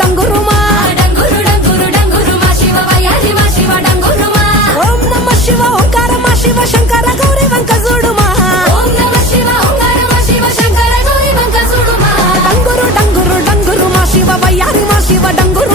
డంగురుమా డంగురు డంగురు డంగురు మా శివ వయ్యారి మా శివ డంగురుమా ఓం నమ శివ ఓంకార మా శివ శంకర గౌరీ వంక చూడుమా ఓం నమ శివ ఓంకార మా శివ శంకర గౌరీ వంక చూడుమా డంగురు డంగురు డంగురు మా శివ వయ్యారి మా శివ డంగురు